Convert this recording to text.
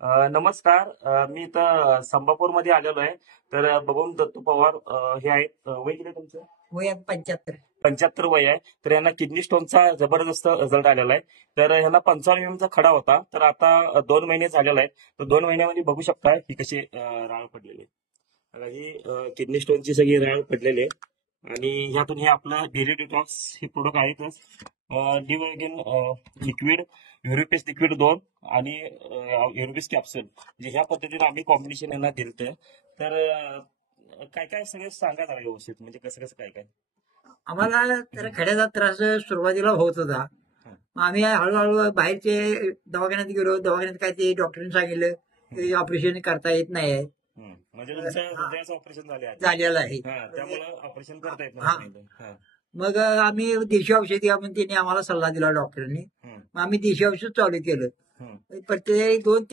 नमस्कार. मी इथं संभापूरमध्ये आलेलो आहे. तर बबन दत्तू पवार हे आहेत. वय किती आहे तुमचं? वय 75. 75 वय आहे. तर यांना किडनी स्टोनचा जबरदस्त रिझल्ट आलेला आहे. तर ह्यांना 55 चा खडा होता. तर आता 2 महिने झालेला आहे. तर 2 महिन्यामध्ये बघू शकता ही कशी राळ पडलेली आहे. बघा, ही किडनी स्टोनची सगळी राळ पडलेली आहे. आणि ह्यातून हे आपलं डेली डिटॉक्स हे प्रोडक्ट आहेतच. डिवॅगिन लिक्विड, युरोपेस लिक्विड 2 आणि युरोपेस कॅप्सूल, म्हणजे ह्या पद्धतीने आम्ही कॉम्बिनेशन यांना दिलं. तर काय काय सगळं सांगा जरा व्यवस्थित, म्हणजे कसं कसं काय काय. आम्हाला तर खड्याचा त्रास सुरुवातीला होत होता. हं, मग आम्ही हळूहळू बाहेरचे दवाखान्यात गेलो. दवाखान्यात काय ते डॉक्टरांनी सांगितलं हं, की ऑपरेशन करता येत नाही आहे. हं. म्हणजे तुमचं हृदयाचं ऑपरेशन झाले आधी. झालेलं आहे. हा, त्यामुळं ऑपरेशन करता येत हा. नव्हतं इथं. हा. मग आम्ही देशी औषधी आपण त्यांनी आम्हाला सल्ला दिला डॉक्टरांनी. हं, मग आम्ही देशी औषध चालू केलं. हं. प्रत्येक 2